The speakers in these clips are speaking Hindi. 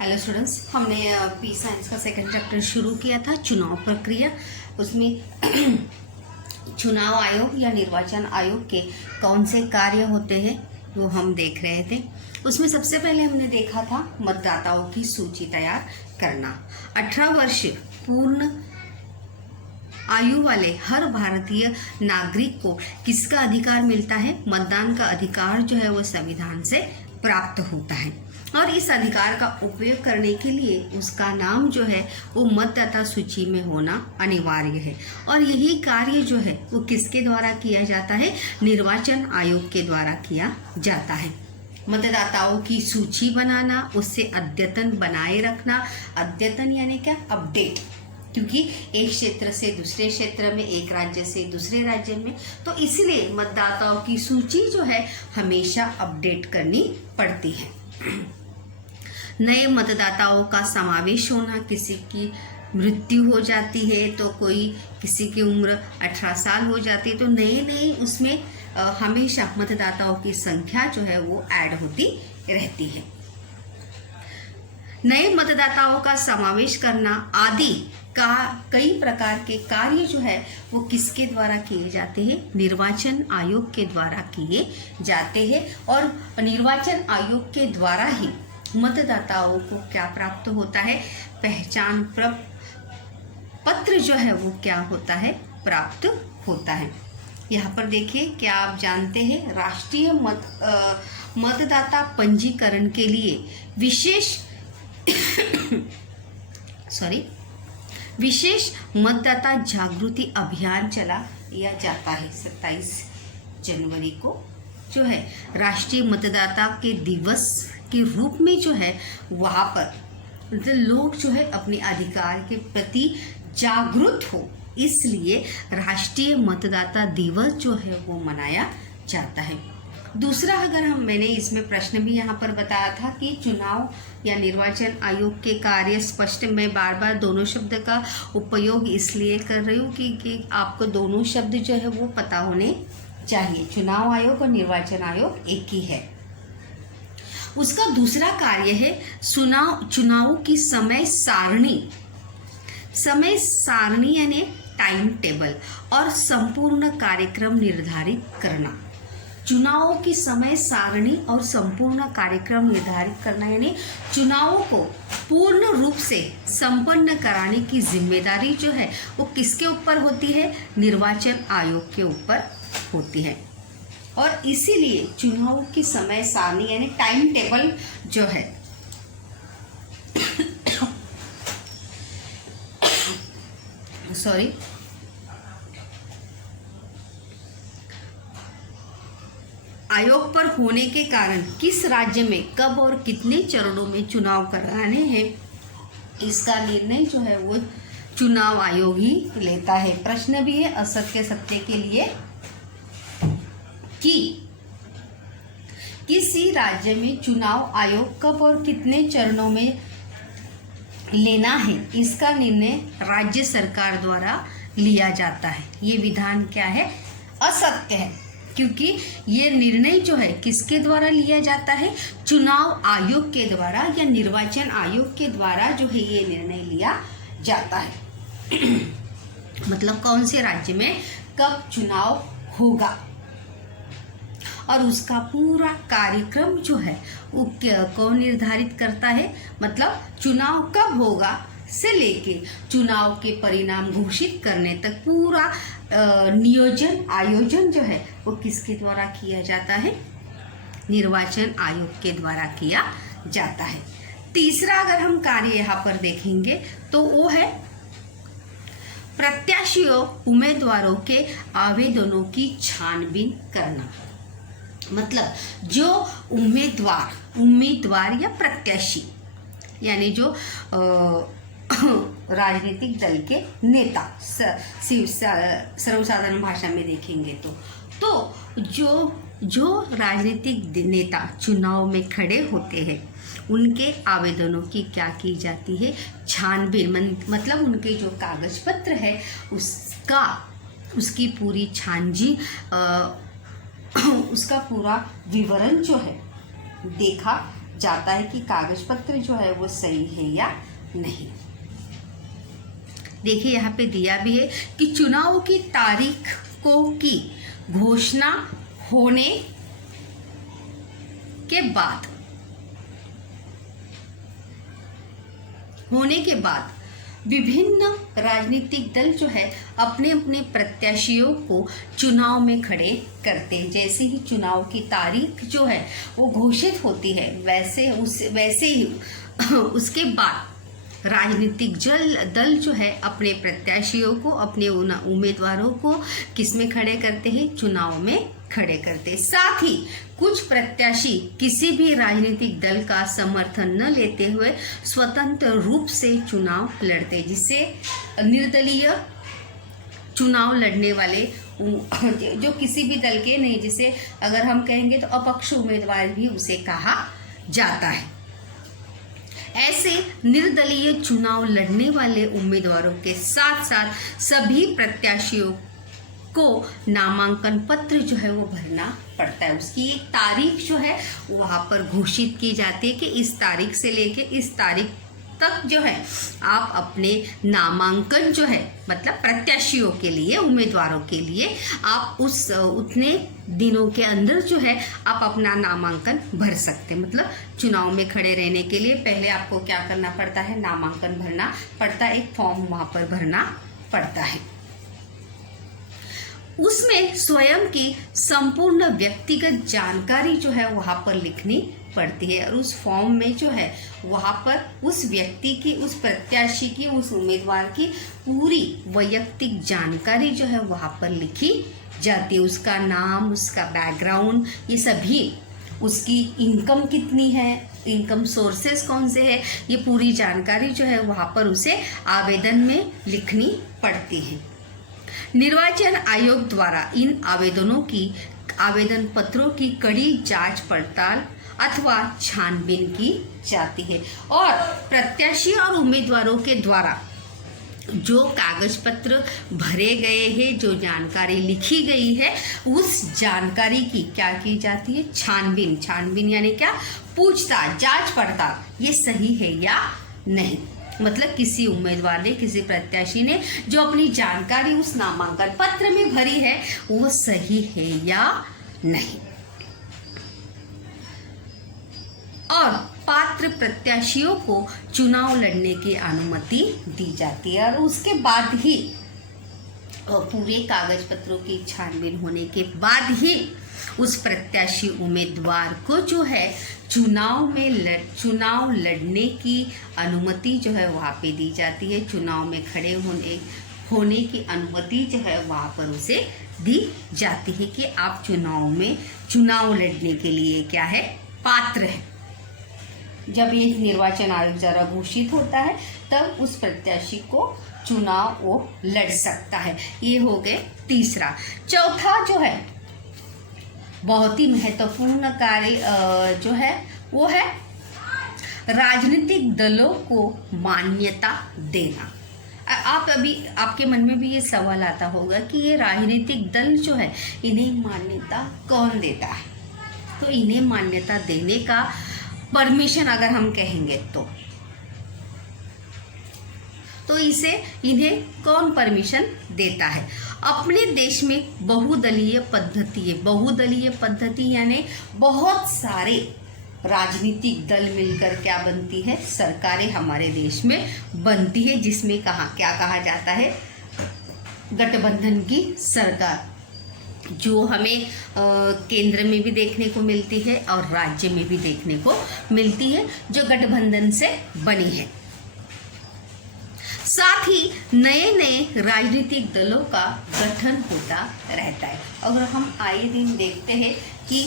हेलो स्टूडेंट्स, हमने पी साइंस का सेकंड चैप्टर शुरू किया था चुनाव प्रक्रिया। उसमें चुनाव आयोग या निर्वाचन आयोग के कौन से कार्य होते हैं वो हम देख रहे थे। उसमें सबसे पहले हमने देखा था मतदाताओं की सूची तैयार करना। 18 वर्ष पूर्ण आयु वाले हर भारतीय नागरिक को किसका अधिकार मिलता है? मतदान का अधिकार जो है वो संविधान से प्राप्त होता है और इस अधिकार का उपयोग करने के लिए उसका नाम जो है वो मतदाता सूची में होना अनिवार्य है। और यही कार्य जो है वो किसके द्वारा किया जाता है? निर्वाचन आयोग के द्वारा किया जाता है। मतदाताओं की सूची बनाना, उससे अद्यतन बनाए रखना। अद्यतन यानी क्या? अपडेट, क्योंकि एक क्षेत्र से दूसरे क्षेत्र में, एक राज्य से दूसरे राज्य में, तो इसलिए मतदाताओं की सूची जो है हमेशा अपडेट करनी पड़ती है। नए मतदाताओं का समावेश होना, किसी की मृत्यु हो जाती है तो किसी की उम्र 18 साल हो जाती है तो नए उसमें हमेशा मतदाताओं की संख्या जो है वो ऐड होती रहती है। नए मतदाताओं का समावेश करना आदि का कई प्रकार के कार्य जो है वो किसके द्वारा किए जाते हैं? निर्वाचन आयोग के द्वारा किए जाते हैं। और निर्वाचन आयोग के द्वारा ही मतदाताओं को क्या प्राप्त होता है? पहचान पत्र जो है वो क्या होता है? प्राप्त होता है। यहाँ पर देखिए, क्या आप जानते हैं राष्ट्रीय मतदाता पंजीकरण के लिए विशेष मतदाता जागृति अभियान चलाया जाता है। 27 जनवरी को जो है राष्ट्रीय मतदाता के दिवस के रूप में जो है वहाँ पर लोग जो है अपने अधिकार के प्रति जागरूक हो, इसलिए राष्ट्रीय मतदाता दिवस जो है वो मनाया जाता है। दूसरा, अगर मैंने इसमें प्रश्न भी यहाँ पर बताया था कि चुनाव या निर्वाचन आयोग के कार्य स्पष्ट, मैं बार बार दोनों शब्द का उपयोग इसलिए कर रही हूँ कि आपको दोनों शब्द जो है वो पता होने चाहिए। चुनाव आयोग और निर्वाचन आयोग एक ही है। उसका दूसरा कार्य है चुनाव की समय सारणी यानी टाइम टेबल और संपूर्ण कार्यक्रम निर्धारित करना। चुनावों की समय सारणी और संपूर्ण कार्यक्रम निर्धारित करना यानी चुनावों को पूर्ण रूप से संपन्न कराने की जिम्मेदारी जो है वो किसके ऊपर होती है? निर्वाचन आयोग के ऊपर होती है। और इसीलिए चुनाव की समय सारणी यानी टाइम टेबल जो है आयोग पर होने के कारण किस राज्य में कब और कितने चरणों में चुनाव कराने हैं, इसका निर्णय जो है वो चुनाव आयोग ही लेता है। प्रश्न भी है असत्य सत्य के लिए कि किसी राज्य में चुनाव आयोग कब और कितने चरणों में लेना है, इसका निर्णय राज्य सरकार द्वारा लिया जाता है। ये विधान क्या है? असत्य है, क्योंकि ये निर्णय जो है किसके द्वारा लिया जाता है? चुनाव आयोग के द्वारा या निर्वाचन आयोग के द्वारा जो है ये निर्णय लिया जाता है। मतलब कौन से राज्य में कब चुनाव होगा और उसका पूरा कार्यक्रम जो है वो कौन निर्धारित करता है? मतलब चुनाव कब होगा से लेके चुनाव के परिणाम घोषित करने तक पूरा आयोजन जो है वो किसके द्वारा किया जाता है? निर्वाचन आयोग के द्वारा किया जाता है। तीसरा, अगर हम कार्य यहाँ पर देखेंगे तो वो है प्रत्याशियों उम्मीदवारों के आवेदनों की छानबीन करना। मतलब जो उम्मीदवार या प्रत्याशी यानी जो राजनीतिक दल के नेता, सर्वसाधारण भाषा में देखेंगे तो जो राजनीतिक नेता चुनाव में खड़े होते हैं उनके आवेदनों की क्या की जाती है? छानबीन। मतलब उनके जो कागज पत्र है उसकी पूरी छानबीन, उसका पूरा विवरण जो है देखा जाता है कि कागज पत्र जो है वो सही है या नहीं। देखिए यहाँ पे दिया भी है कि चुनाव की तारीख को की घोषणा होने के बाद विभिन्न राजनीतिक दल जो है अपने अपने प्रत्याशियों को चुनाव में खड़े करते हैं। जैसे ही चुनाव की तारीख जो है वो घोषित होती है वैसे ही उसके बाद राजनीतिक दल जो है अपने प्रत्याशियों को, अपने उम्मीदवारों को किसमें खड़े करते हैं? चुनाव में खड़े करते। साथ ही कुछ प्रत्याशी किसी भी राजनीतिक दल का समर्थन न लेते हुए स्वतंत्र रूप से चुनाव लड़ते, जिससे निर्दलीय चुनाव लड़ने वाले जो किसी भी दल के नहीं, जिसे अगर हम कहेंगे तो अपक्ष उम्मीदवार भी उसे कहा जाता है। ऐसे निर्दलीय चुनाव लड़ने वाले उम्मीदवारों के साथ साथ सभी प्रत्याशियों को नामांकन पत्र जो है वो भरना पड़ता है। उसकी एक तारीख जो है वहाँ पर घोषित की जाती है कि इस तारीख से लेके इस तारीख तक जो है आप अपने नामांकन जो है, मतलब प्रत्याशियों के लिए, उम्मीदवारों के लिए आप उतने दिनों के अंदर जो है आप अपना नामांकन भर सकते हैं। मतलब चुनाव में खड़े रहने के लिए पहले आपको क्या करना पड़ता है? नामांकन भरना पड़ता है, एक फॉर्म वहाँ पर भरना पड़ता है। उसमें स्वयं की संपूर्ण व्यक्तिगत जानकारी जो है वहाँ पर लिखनी पड़ती है और उस फॉर्म में जो है वहाँ पर उस व्यक्ति की, उस प्रत्याशी की, उस उम्मीदवार की पूरी वैयक्तिक जानकारी जो है वहाँ पर लिखी जाती है। उसका नाम, उसका बैकग्राउंड, ये सभी, उसकी इनकम कितनी है, इनकम सोर्सेस कौन से है, ये पूरी जानकारी जो है वहाँ पर उसे आवेदन में लिखनी पड़ती है। निर्वाचन आयोग द्वारा इन आवेदन पत्रों की कड़ी जांच पड़ताल अथवा छानबीन की जाती है और प्रत्याशी और उम्मीदवारों के द्वारा जो कागज पत्र भरे गए हैं, जो जानकारी लिखी गई है, उस जानकारी की क्या की जाती है? छानबीन। छानबीन यानी क्या? पूछताछ, जांच पड़ताल, ये सही है या नहीं। मतलब किसी उम्मीदवार ने, किसी प्रत्याशी ने जो अपनी जानकारी उस नामांकन पत्र में भरी है वो सही है या नहीं। और पात्र प्रत्याशियों को चुनाव लड़ने की अनुमति दी जाती है और उसके बाद ही पूरे कागज पत्रों की छानबीन होने के बाद ही उस प्रत्याशी उम्मीदवार को जो है चुनाव लड़ने की अनुमति जो है वहाँ पे दी जाती है। चुनाव में खड़े होने की अनुमति जो है वहाँ पर उसे दी जाती है कि आप चुनाव लड़ने के लिए क्या है? पात्र है। जब ये निर्वाचन आयोग द्वारा घोषित होता है तब उस प्रत्याशी को चुनाव वो लड़ सकता है। ये हो गए तीसरा। चौथा जो है बहुत ही महत्वपूर्ण कार्य जो है वो है राजनीतिक दलों को मान्यता देना। आप अभी आपके मन में भी ये सवाल आता होगा कि ये राजनीतिक दल जो है इन्हें मान्यता कौन देता है? तो इन्हें मान्यता देने का परमिशन अगर हम कहेंगे तो इन्हें कौन परमिशन देता है? अपने देश में बहुदलीय पद्धति है। बहुदलीय पद्धति यानी बहुत सारे राजनीतिक दल मिलकर क्या बनती है? सरकारें हमारे देश में बनती है, जिसमें क्या कहा जाता है? गठबंधन की सरकार, जो हमें केंद्र में भी देखने को मिलती है और राज्य में भी देखने को मिलती है, जो गठबंधन से बनी है। साथ ही नए नए राजनीतिक दलों का गठन होता रहता है। अगर हम आए दिन देखते हैं कि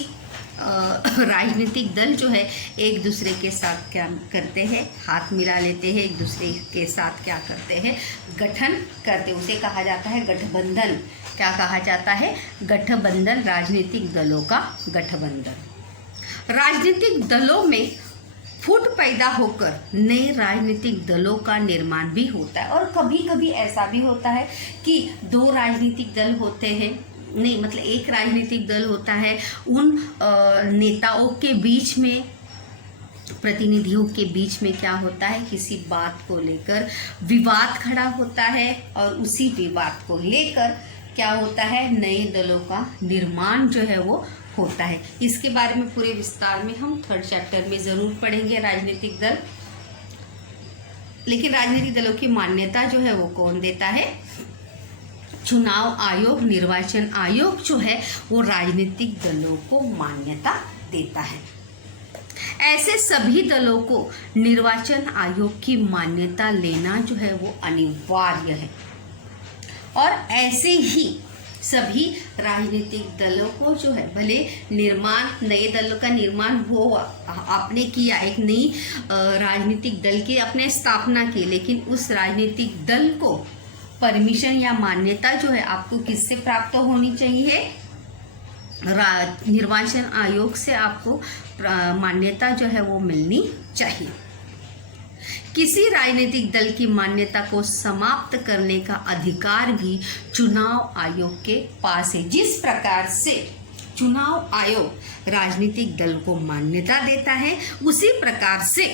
राजनीतिक दल जो है एक दूसरे के साथ क्या करते हैं? हाथ मिला लेते हैं, एक दूसरे के साथ क्या करते हैं? गठन करते, उसे कहा जाता है गठबंधन। क्या कहा जाता है? गठबंधन, राजनीतिक दलों का गठबंधन। राजनीतिक दलों में फूट पैदा होकर नए राजनीतिक दलों का निर्माण भी होता है और कभी कभी ऐसा भी होता है कि दो राजनीतिक दल होते हैं, नहीं मतलब एक राजनीतिक दल होता है, उन नेताओं के बीच में प्रतिनिधियों के बीच में क्या होता है, किसी बात को लेकर विवाद खड़ा होता है और उसी विवाद को लेकर क्या होता है, नए दलों का निर्माण जो है वो होता है। इसके बारे में पूरे विस्तार में हम 3rd चैप्टर में ज़रूर पढ़ेंगे राजनीतिक दल। लेकिन राजनीतिक दलों की मान्यता जो है वो कौन देता है? चुनाव आयोग, निर्वाचन आयोग जो है वो राजनीतिक दलों को मान्यता देता है। ऐसे सभी दलों को निर्वाचन आयोग की मान्यता लेना जो है वो अनिवार्य है और ऐसे ही सभी राजनीतिक दलों को जो है, भले नए दलों का निर्माण वो आपने किया, एक नई राजनीतिक दल की आपने स्थापना की, लेकिन उस राजनीतिक दल को परमिशन या मान्यता जो है आपको किससे प्राप्त होनी चाहिए? निर्वाचन आयोग से आपको मान्यता जो है वो मिलनी चाहिए। किसी राजनीतिक दल की मान्यता को समाप्त करने का अधिकार भी चुनाव आयोग के पास है। जिस प्रकार से चुनाव आयोग राजनीतिक दल को मान्यता देता है, उसी प्रकार से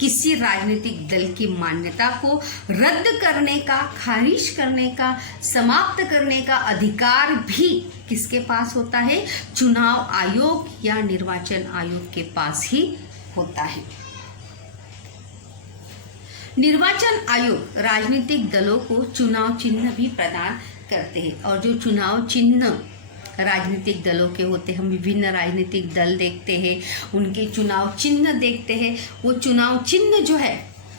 किसी राजनीतिक दल की मान्यता को रद्द करने का, खारिज करने का, समाप्त करने का अधिकार भी किसके पास होता है? चुनाव आयोग या निर्वाचन आयोग के पास ही होता है। निर्वाचन आयोग राजनीतिक दलों को चुनाव चिन्ह भी प्रदान करते हैं और जो चुनाव चिन्ह राजनीतिक दलों के होते हैं, हम विभिन्न राजनीतिक दल देखते हैं, उनके चुनाव चिन्ह देखते हैं। वो चुनाव चिन्ह जो है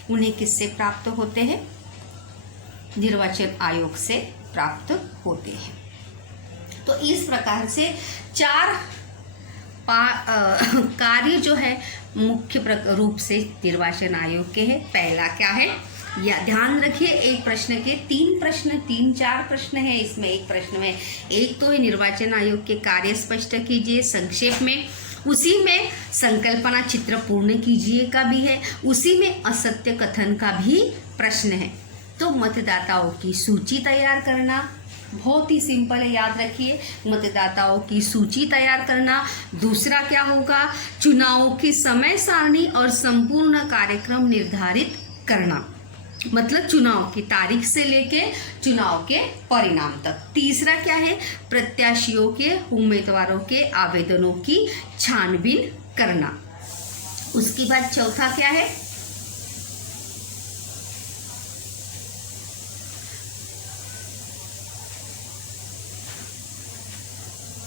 उन्हें किससे प्राप्त होते हैं? निर्वाचन आयोग से प्राप्त होते हैं। तो इस प्रकार से 4 कार्य जो है मुख्य रूप से निर्वाचन आयोग के हैं। पहला क्या है, या ध्यान रखिए, एक प्रश्न के 3-4 प्रश्न है इसमें। एक प्रश्न में एक तो है निर्वाचन आयोग के कार्य स्पष्ट कीजिए संक्षेप में, उसी में संकल्पना चित्र पूर्ण कीजिए का भी है, उसी में असत्य कथन का भी प्रश्न है। तो मतदाताओं की सूची तैयार करना बहुत ही सिंपल है, याद रखिए, मतदाताओं की सूची तैयार करना। दूसरा क्या होगा, चुनावों की समय सारणी और संपूर्ण कार्यक्रम निर्धारित करना, मतलब चुनाव की तारीख से लेके चुनाव के परिणाम तक। तीसरा क्या है, प्रत्याशियों के, उम्मीदवारों के आवेदनों की छानबीन करना। उसके बाद चौथा क्या है,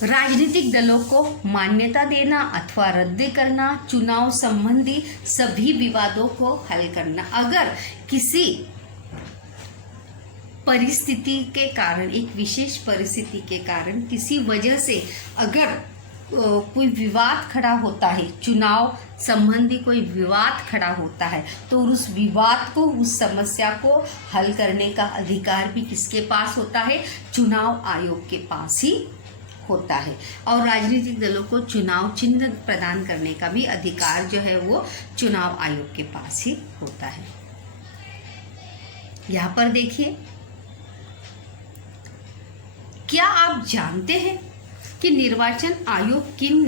राजनीतिक दलों को मान्यता देना अथवा रद्द करना, चुनाव संबंधी सभी विवादों को हल करना। अगर किसी परिस्थिति के कारण, एक विशेष परिस्थिति के कारण, किसी वजह से अगर कोई विवाद खड़ा होता है, चुनाव संबंधी कोई विवाद खड़ा होता है, तो उस विवाद को, उस समस्या को हल करने का अधिकार भी किसके पास होता है? चुनाव आयोग के पास ही होता है। और राजनीतिक दलों को चुनाव चिन्ह प्रदान करने का भी अधिकार जो है वो चुनाव आयोग के पास ही होता है। यहाँ पर देखिए, क्या आप जानते हैं कि निर्वाचन आयोग किन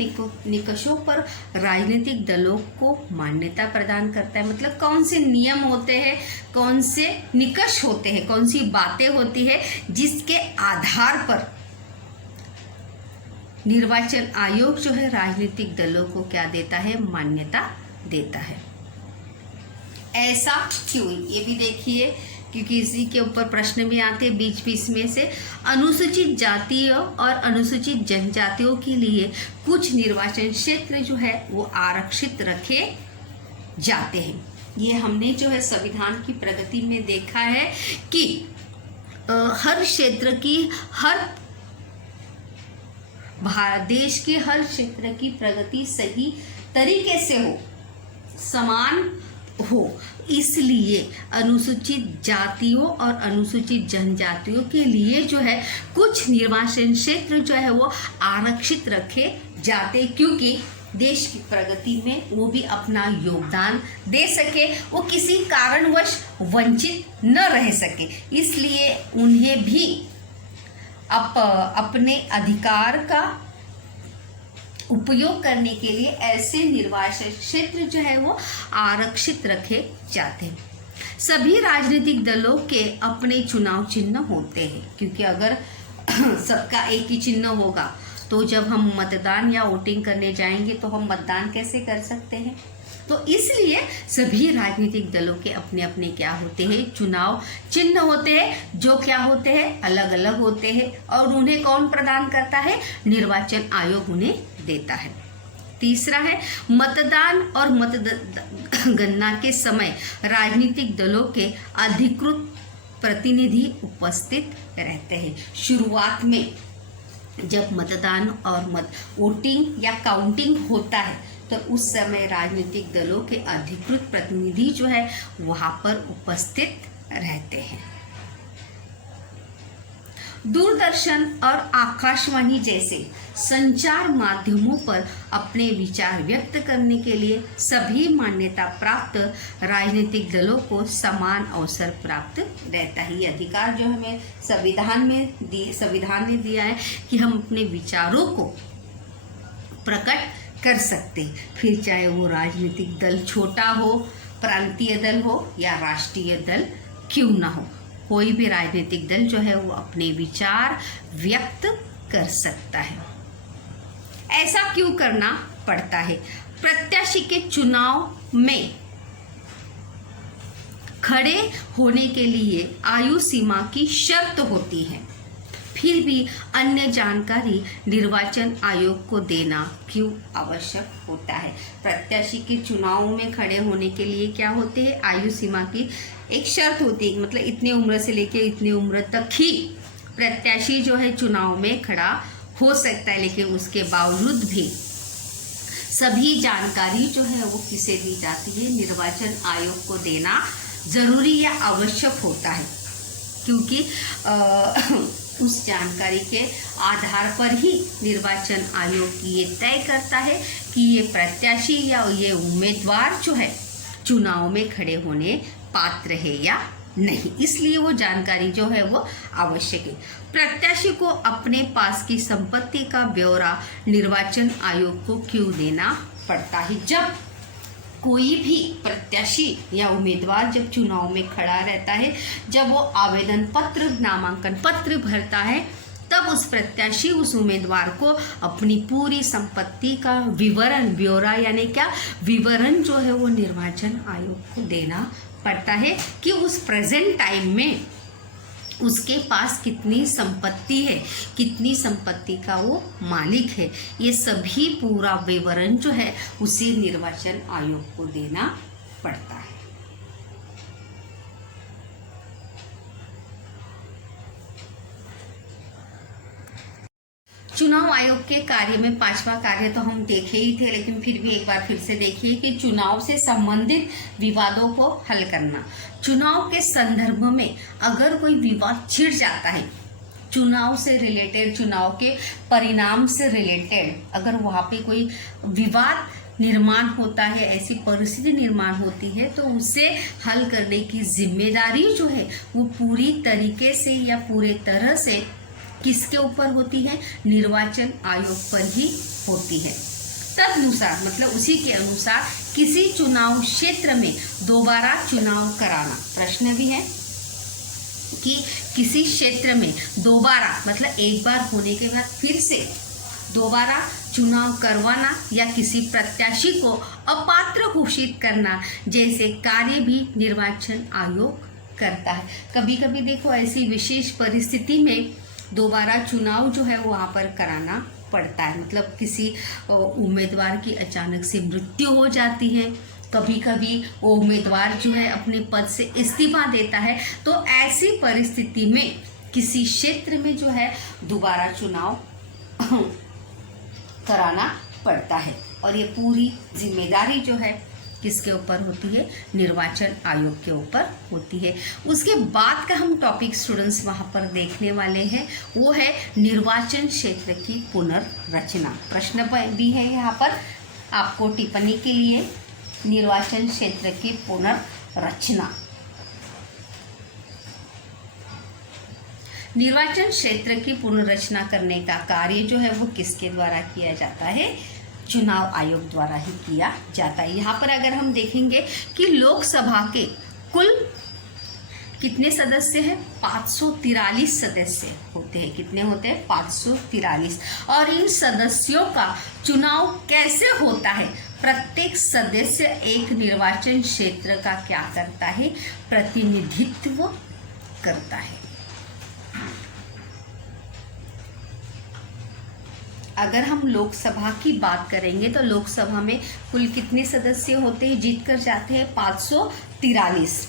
निकषों पर राजनीतिक दलों को मान्यता प्रदान करता है? मतलब कौन से नियम होते हैं, कौन से निकष होते हैं, कौन सी बातें होती है जिसके आधार पर निर्वाचन आयोग जो है राजनीतिक दलों को क्या देता है? मान्यता देता है। ऐसा क्यों, ये भी देखिए, क्योंकि इसी के ऊपर प्रश्न भी आते हैं बीच में से। अनुसूचित जातियों और अनुसूचित जनजातियों के लिए कुछ निर्वाचन क्षेत्र जो है वो आरक्षित रखे जाते हैं। ये हमने जो है संविधान की प्रगति में देखा है कि हर क्षेत्र की, हर देश के हर क्षेत्र की प्रगति सही तरीके से हो, समान हो, इसलिए अनुसूचित जातियों और अनुसूचित जनजातियों के लिए जो है कुछ निर्वाचन क्षेत्र जो है वो आरक्षित रखे जाते, क्योंकि देश की प्रगति में वो भी अपना योगदान दे सके, वो किसी कारणवश वंचित न रह सके, इसलिए उन्हें भी अपने अधिकार का उपयोग करने के लिए ऐसे निर्वाचन क्षेत्र जो है वो आरक्षित रखे जाते हैं। सभी राजनीतिक दलों के अपने चुनाव चिन्ह होते हैं, क्योंकि अगर सबका एक ही चिन्ह होगा तो जब हम मतदान या वोटिंग करने जाएंगे तो हम मतदान कैसे कर सकते हैं। तो इसलिए सभी राजनीतिक दलों के अपने अपने क्या होते हैं, चुनाव चिन्ह होते हैं, जो क्या होते हैं, अलग अलग होते हैं। और उन्हें कौन प्रदान करता है, निर्वाचन आयोग उन्हें देता है। तीसरा है मतदान और मतगणना के समय राजनीतिक दलों के अधिकृत प्रतिनिधि उपस्थित रहते हैं। शुरुआत में जब मतदान और वोटिंग या काउंटिंग होता है तो उस समय राजनीतिक दलों के अधिकृत प्रतिनिधि जो है वहां पर उपस्थित रहते हैं। दूरदर्शन और आकाशवाणी जैसे संचार माध्यमों पर अपने विचार व्यक्त करने के लिए सभी मान्यता प्राप्त राजनीतिक दलों को समान अवसर प्राप्त रहता है। ये अधिकार जो हमें संविधान ने दिया है कि हम अपने विचारों को प्रकट कर सकते, फिर चाहे वो राजनीतिक दल छोटा हो, प्रांतीय दल हो या राष्ट्रीय दल क्यों ना हो। कोई भी राजनीतिक दल जो है वो अपने विचार व्यक्त कर सकता है। ऐसा क्यों करना पड़ता है? प्रत्याशी के चुनाव में खड़े होने के लिए आयु सीमा की शर्त होती है, फिर भी अन्य जानकारी निर्वाचन आयोग को देना क्यों आवश्यक होता है? प्रत्याशी के चुनाव में खड़े होने के लिए क्या होते हैं, आयु सीमा की एक शर्त होती है, मतलब इतने उम्र से लेके इतने उम्र तक ही प्रत्याशी जो है चुनाव में खड़ा हो सकता है। लेकिन उसके बावजूद भी सभी जानकारी जो है वो किसे दी जाती है, निर्वाचन आयोग को देना जरूरी या आवश्यक होता है, क्योंकि उस जानकारी के आधार पर ही निर्वाचन आयोग ये तय करता है कि ये प्रत्याशी या ये उम्मीदवार जो है चुनाव में खड़े होने पात्र है या नहीं। इसलिए वो जानकारी जो है वो आवश्यक है। प्रत्याशी को अपने पास की संपत्ति का ब्यौरा निर्वाचन आयोग को क्यों देना पड़ता है? जब कोई भी प्रत्याशी या उम्मीदवार जब चुनाव में खड़ा रहता है, जब वो आवेदन पत्र, नामांकन पत्र भरता है, तब उस प्रत्याशी, उस उम्मीदवार को अपनी पूरी संपत्ति का विवरण, ब्यौरा यानी क्या विवरण जो है वो निर्वाचन आयोग को देना पड़ता है कि उस प्रेजेंट टाइम में उसके पास कितनी संपत्ति है, कितनी संपत्ति का वो मालिक है। ये सभी पूरा विवरण जो है उसे निर्वाचन आयोग को देना पड़ता है। चुनाव आयोग के कार्य में पांचवा कार्य तो हम देखे ही थे, लेकिन फिर भी एक बार फिर से देखिए कि चुनाव से संबंधित विवादों को हल करना। चुनाव के संदर्भ में अगर कोई विवाद छिड़ जाता है, चुनाव से रिलेटेड, चुनाव के परिणाम से रिलेटेड अगर वहाँ पे कोई विवाद निर्माण होता है, ऐसी परिस्थिति निर्माण होती है, तो उसे हल करने की जिम्मेदारी जो है वो पूरी तरीके से या पूरे तरह से किसके ऊपर होती है? निर्वाचन आयोग पर ही होती है। तदनुसार, मतलब उसी के अनुसार किसी चुनाव क्षेत्र में दोबारा चुनाव कराना, प्रश्न भी है कि किसी क्षेत्र में दोबारा, मतलब एक बार होने के बाद फिर से दोबारा चुनाव करवाना या किसी प्रत्याशी को अपात्र घोषित करना जैसे कार्य भी निर्वाचन आयोग करता है। कभी कभी देखो ऐसी विशेष परिस्थिति में दोबारा चुनाव जो है वहाँ पर कराना पड़ता है, मतलब किसी उम्मीदवार की अचानक से मृत्यु हो जाती है, कभी कभी वो उम्मीदवार जो है अपने पद से इस्तीफा देता है, तो ऐसी परिस्थिति में किसी क्षेत्र में जो है दोबारा चुनाव कराना पड़ता है। और ये पूरी जिम्मेदारी जो है किसके ऊपर होती है? निर्वाचन आयोग के ऊपर होती है। उसके बाद का हम टॉपिक स्टूडेंट्स वहाँ पर देखने वाले हैं, वो है निर्वाचन क्षेत्र की पुनर्रचना। प्रश्न भी है यहाँ पर आपको टिप्पणी के लिए, निर्वाचन क्षेत्र की पुनर्रचना। निर्वाचन क्षेत्र की पुनर्रचना करने का कार्य जो है वो किसके द्वारा किया जाता है? चुनाव आयोग द्वारा ही किया जाता है। यहाँ पर अगर हम देखेंगे कि लोकसभा के कुल कितने सदस्य हैं, 543 सदस्य होते हैं। कितने होते हैं, 543। और इन सदस्यों का चुनाव कैसे होता है, प्रत्येक सदस्य एक निर्वाचन क्षेत्र का क्या करता है, प्रतिनिधित्व करता है। अगर हम लोकसभा की बात करेंगे तो लोकसभा में कुल कितने सदस्य होते हैं, जीत कर जाते हैं 543।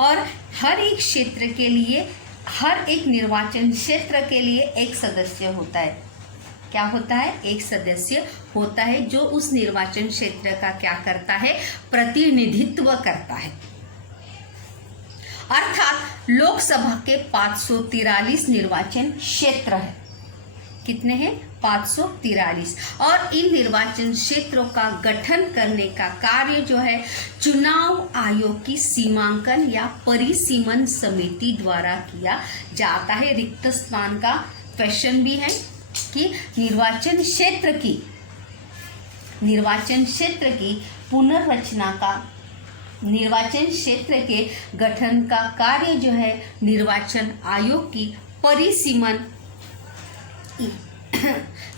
और हर एक क्षेत्र के लिए, हर एक निर्वाचन क्षेत्र के लिए एक सदस्य होता है। क्या होता है, एक सदस्य होता है जो उस निर्वाचन क्षेत्र का क्या करता है, प्रतिनिधित्व करता है। अर्थात लोकसभा के 543 निर्वाचन क्षेत्र है। कितने हैं, 543। और इन निर्वाचन क्षेत्रों का गठन करने का कार्य जो है चुनाव आयोग की सीमांकन या परिसीमन समिति द्वारा किया जाता है। रिक्त स्थान का क्वेश्चन भी है कि निर्वाचन क्षेत्र की पुनर्रचना का, निर्वाचन क्षेत्र के गठन का कार्य जो है निर्वाचन आयोग की परिसीमन,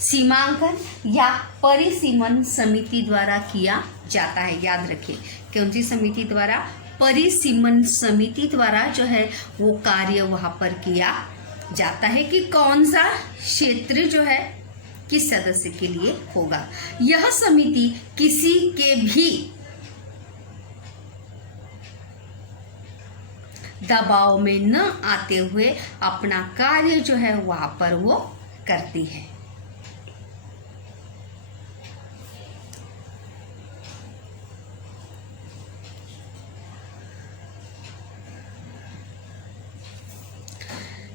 सीमांकन या परिसीमन समिति द्वारा किया जाता है। याद रखिए, कौन सी समिति द्वारा, परिसीमन समिति द्वारा जो है वो कार्य वहां पर किया जाता है कि कौन सा क्षेत्र जो है किस सदस्य के लिए होगा। यह समिति किसी के भी दबाव में न आते हुए अपना कार्य जो है वहां पर वो करती है।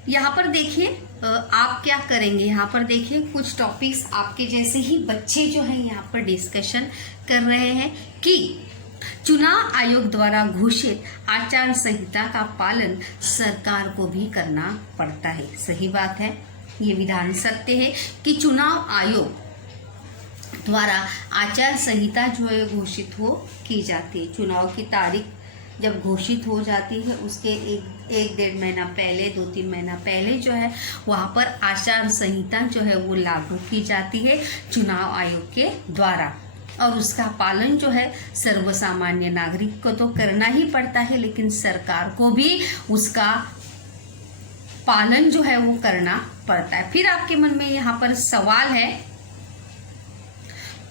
यहाँ पर देखिए आप क्या करेंगे, यहाँ पर देखिए कुछ टॉपिक्स आपके जैसे ही बच्चे जो हैं यहाँ पर डिस्कशन कर रहे हैं कि चुनाव आयोग द्वारा घोषित आचार संहिता का पालन सरकार को भी करना पड़ता है। सही बात है, ये विधान सत्य है कि चुनाव आयोग द्वारा आचार संहिता जो है घोषित की जाती है। चुनाव की तारीख जब घोषित हो जाती है उसके एक डेढ़ महीना पहले, 2-3 महीना पहले जो है वहाँ पर आचार संहिता जो है वो लागू की जाती है चुनाव आयोग के द्वारा। और उसका पालन जो है सर्वसामान्य नागरिक को तो करना ही पड़ता है, लेकिन सरकार को भी उसका पालन जो है वो करना पड़ता है। फिर आपके मन में यहाँ पर सवाल है,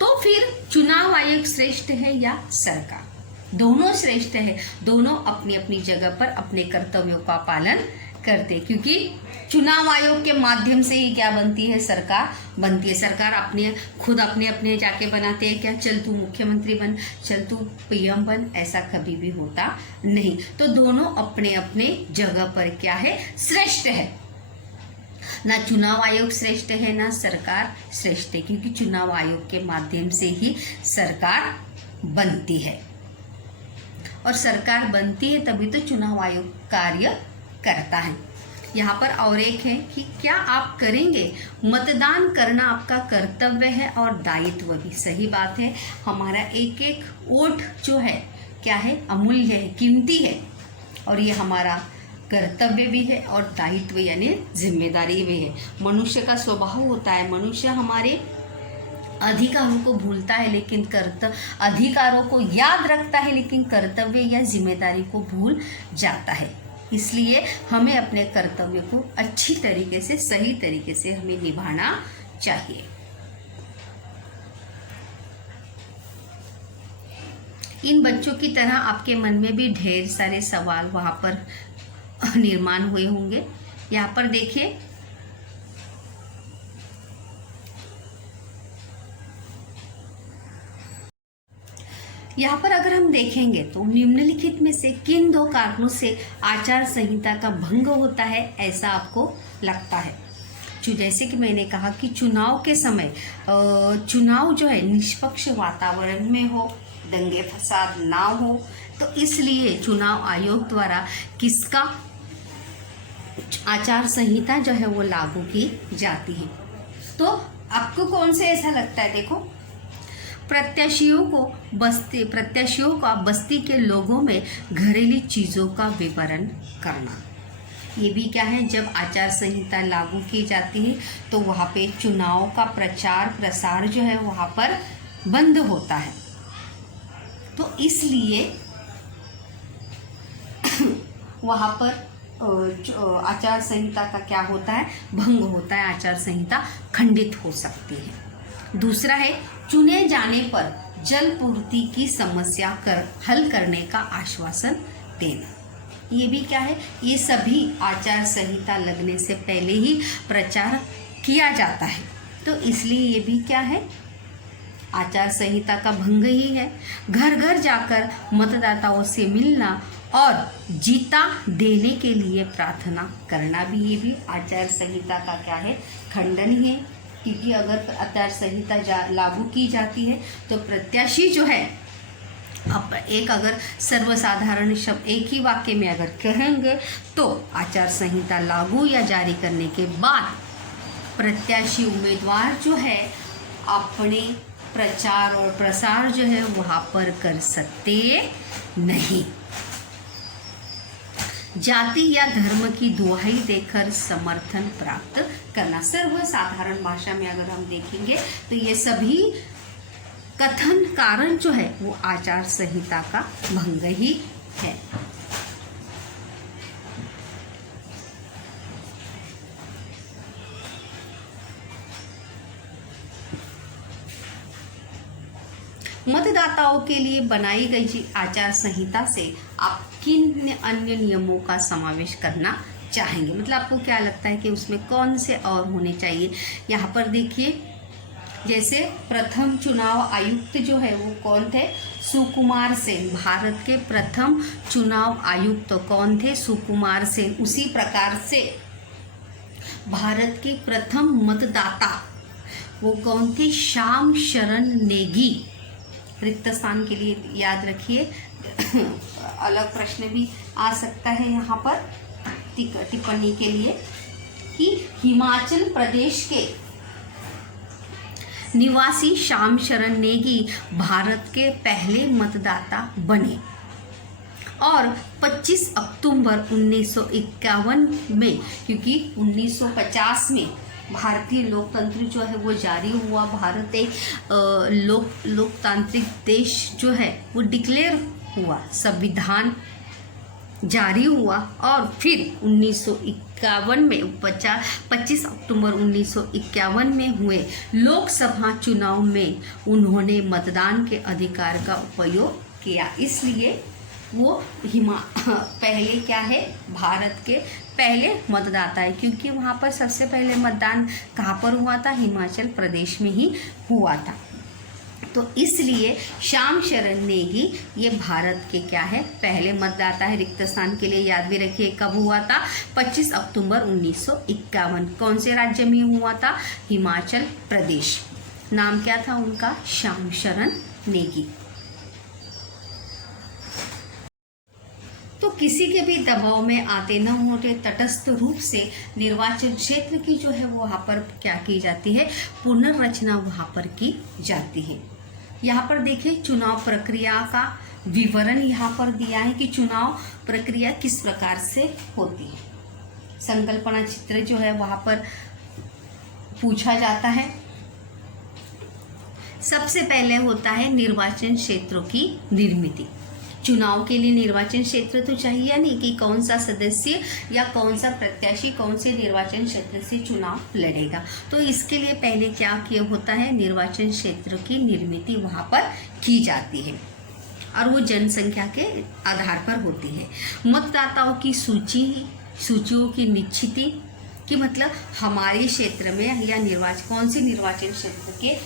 तो फिर चुनाव आयोग श्रेष्ठ है या सरकार? दोनों श्रेष्ठ है, दोनों अपनी अपनी जगह पर अपने कर्तव्यों का पालन करते, क्योंकि चुनाव आयोग के माध्यम से ही क्या बनती है, सरकार बनती है। सरकार अपने जाके बनाते हैं क्या, चल तू मुख्यमंत्री बन, चल तू पीएम बन, ऐसा कभी भी होता नहीं। तो दोनों अपने अपने जगह पर क्या है, श्रेष्ठ है। ना चुनाव आयोग श्रेष्ठ है ना सरकार श्रेष्ठ है, क्योंकि चुनाव आयोग के माध्यम से ही सरकार बनती है। और सरकार बनती है तभी तो चुनाव आयोग कार्य करता है। यहाँ पर और एक है कि क्या आप करेंगे, मतदान करना आपका कर्तव्य है और दायित्व भी। सही बात है, हमारा एक एक वोट जो है क्या है, अमूल्य है, कीमती है, और ये हमारा कर्तव्य भी है और दायित्व यानी जिम्मेदारी भी है। मनुष्य का स्वभाव होता है, मनुष्य हमारे अधिकारों को भूलता है लेकिन अधिकारों को याद रखता है, लेकिन कर्तव्य या जिम्मेदारी को भूल जाता है। इसलिए हमें अपने कर्तव्य को अच्छी तरीके से, सही तरीके से हमें निभाना चाहिए। इन बच्चों की तरह आपके मन में भी ढेर सारे सवाल वहां पर निर्माण हुए होंगे। यहाँ पर देखिए, यहाँ पर अगर हम देखेंगे तो निम्नलिखित में से किन दो कारणों से आचार संहिता का भंग होता है, ऐसा आपको लगता है? जैसे कि मैंने कहा कि चुनाव के समय चुनाव जो है निष्पक्ष वातावरण में हो, दंगे फसाद ना हो, तो इसलिए चुनाव आयोग द्वारा किसका आचार संहिता जो है वो लागू की जाती है। तो आपको कौन से ऐसा लगता है? देखो, प्रत्याशियों का बस्ती के लोगों में घरेलू चीज़ों का विवरण करना। ये भी क्या है, जब आचार संहिता लागू की जाती है तो वहाँ पे चुनाव का प्रचार प्रसार जो है वहाँ पर बंद होता है, तो इसलिए वहाँ पर आचार संहिता का क्या होता है, भंग होता है, आचार संहिता खंडित हो सकती है। दूसरा है चुने जाने पर जल पूर्ति की समस्या हल करने का आश्वासन देना। ये भी क्या है, ये सभी आचार संहिता लगने से पहले ही प्रचार किया जाता है, तो इसलिए ये भी क्या है, आचार संहिता का भंग ही है। घर घर जाकर मतदाताओं से मिलना और जीता देने के लिए प्रार्थना करना भी, ये भी आचार संहिता का क्या है, खंडन है। क्योंकि अगर आचार संहिता लागू की जाती है तो प्रत्याशी जो है, अब एक अगर सर्वसाधारण शब्द एक ही वाक्य में अगर कहेंगे तो आचार संहिता लागू या जारी करने के बाद प्रत्याशी उम्मीदवार जो है अपने प्रचार और प्रसार जो है वहाँ पर कर सकते नहीं। जाति या धर्म की दुहाई देकर समर्थन प्राप्त करना। सर्वसाधारण भाषा में अगर हम देखेंगे तो ये सभी कथन कारण जो है वो आचार संहिता का भंग ही है। मतदाताओं के लिए बनाई गई आचार संहिता से आप किन अन्य नियमों का समावेश करना चाहेंगे, मतलब आपको क्या लगता है कि उसमें कौन से और होने चाहिए। यहाँ पर देखिए, जैसे प्रथम चुनाव आयुक्त जो है वो कौन थे, सुकुमार सेन। भारत के प्रथम चुनाव आयुक्त कौन थे, सुकुमार सेन। उसी प्रकार से भारत के प्रथम मतदाता वो कौन थे, श्याम शरण नेगी। रिक्त स्थान के लिए याद रखिए, अलग प्रश्न भी आ सकता है यहाँ पर टिप्पणी के लिए, कि हिमाचल प्रदेश के निवासी श्याम शरण नेगी भारत के पहले मतदाता बने और 25 अक्टूबर 1951 में, क्योंकि 1950 में भारतीय लोकतंत्र जो है वो जारी हुआ, भारत एक लोकतांत्रिक देश जो है वो डिक्लेयर हुआ, संविधान जारी हुआ, और फिर 1951 में 25 अक्टूबर 1951 में हुए लोकसभा चुनाव में उन्होंने मतदान के अधिकार का उपयोग किया। इसलिए वो पहले क्या है, भारत के पहले मतदाता है, क्योंकि वहाँ पर सबसे पहले मतदान कहाँ पर हुआ था, हिमाचल प्रदेश में ही हुआ था। तो इसलिए श्याम शरण नेगी ये भारत के क्या है, पहले मतदाता है। रिक्त स्थान के लिए याद भी रखिए कब हुआ था, 25 अक्टूबर 1951। कौन से राज्य में हुआ था, हिमाचल प्रदेश। नाम क्या था उनका, श्याम शरण नेगी। तो किसी के भी दबाव में आते न होते तटस्थ रूप से निर्वाचन क्षेत्र की जो है वो वहाँ पर क्या की जाती है, पुनर्रचना वहाँ पर की जाती है। यहाँ पर देखिए चुनाव प्रक्रिया का विवरण यहाँ पर दिया है कि चुनाव प्रक्रिया किस प्रकार से होती है। संकल्पना चित्र जो है वहाँ पर पूछा जाता है। सबसे पहले होता है निर्वाचन क्षेत्रों की निर्मिति। चुनाव के लिए निर्वाचन क्षेत्र तो चाहिए नहीं कि कौन सा सदस्य या कौन सा प्रत्याशी कौन से निर्वाचन क्षेत्र से चुनाव लड़ेगा। तो इसके लिए पहले क्या किया होता है, निर्वाचन क्षेत्र की निर्मिति वहाँ पर की जाती है और वो जनसंख्या के आधार पर होती है। मतदाताओं की सूचियों की निश्चिति कि मतलब हमारे क्षेत्र में या कौन सी निर्वाचन क्षेत्र के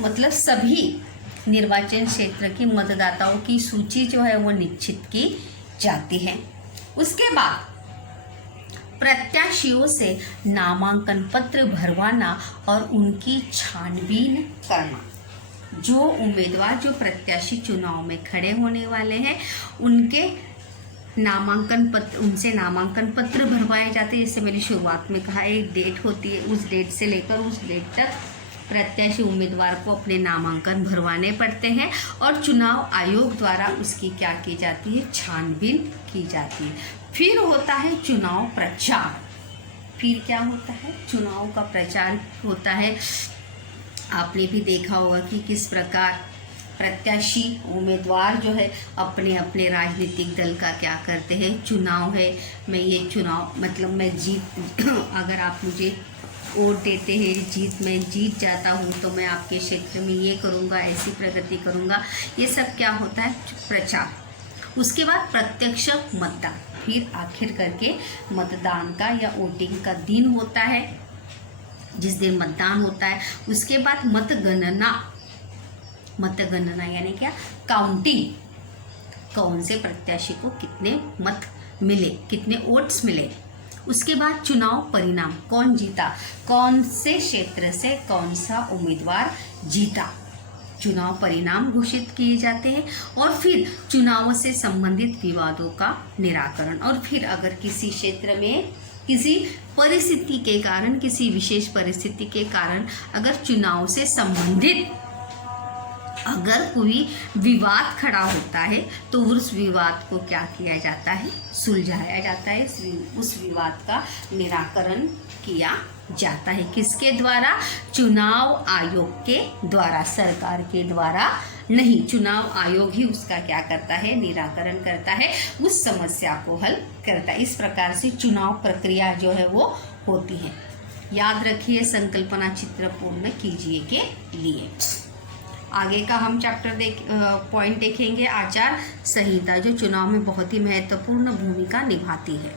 मतलब सभी निर्वाचन क्षेत्र की मतदाताओं की सूची जो है वो निश्चित की जाती है। उसके बाद प्रत्याशियों से नामांकन पत्र भरवाना और उनकी छानबीन करना। जो उम्मीदवार जो प्रत्याशी चुनाव में खड़े होने वाले हैं उनके उनसे नामांकन पत्र भरवाए जाते हैं। जैसे मैंने शुरुआत में कहा, एक डेट होती है, उस डेट से लेकर उस डेट तक प्रत्याशी उम्मीदवार को अपने नामांकन भरवाने पड़ते हैं और चुनाव आयोग द्वारा उसकी क्या की जाती है, छानबीन की जाती है। फिर होता है चुनाव प्रचार। फिर क्या होता है, चुनाव का प्रचार होता है। आपने भी देखा होगा कि किस प्रकार प्रत्याशी उम्मीदवार जो है अपने अपने राजनीतिक दल का क्या करते हैं, चुनाव है, मैं ये चुनाव मतलब मैं जीत अगर आप मुझे वोट देते हैं, मैं जीत जाता हूँ तो मैं आपके क्षेत्र में ये करूँगा, ऐसी प्रगति करूँगा, ये सब क्या होता है, प्रचार। उसके बाद प्रत्यक्ष मतदान। फिर आखिर करके मतदान का या वोटिंग का दिन होता है, जिस दिन मतदान होता है। उसके बाद मतगणना यानी क्या, काउंटिंग, कौन से प्रत्याशी को कितने मत मिले, कितने वोट्स मिले। उसके बाद चुनाव परिणाम, कौन जीता, कौन से क्षेत्र से कौन सा उम्मीदवार जीता, चुनाव परिणाम घोषित किए जाते हैं। और फिर चुनाव से संबंधित विवादों का निराकरण। और फिर अगर किसी क्षेत्र में किसी परिस्थिति के कारण, किसी विशेष परिस्थिति के कारण अगर चुनाव से संबंधित अगर कोई विवाद खड़ा होता है तो उस विवाद को क्या किया जाता है, सुलझाया जाता है, उस विवाद का निराकरण किया जाता है। किसके द्वारा, चुनाव आयोग के द्वारा, सरकार के द्वारा नहीं, चुनाव आयोग ही उसका क्या करता है, निराकरण करता है, उस समस्या को हल करता है। इस प्रकार से चुनाव प्रक्रिया जो है वो होती है। याद रखिए, संकल्पना चित्र पूर्ण कीजिए के लिए। आगे का हम चैप्टर पॉइंट देखेंगे, आचार संहिता, जो चुनाव में बहुत ही महत्वपूर्ण भूमिका निभाती है।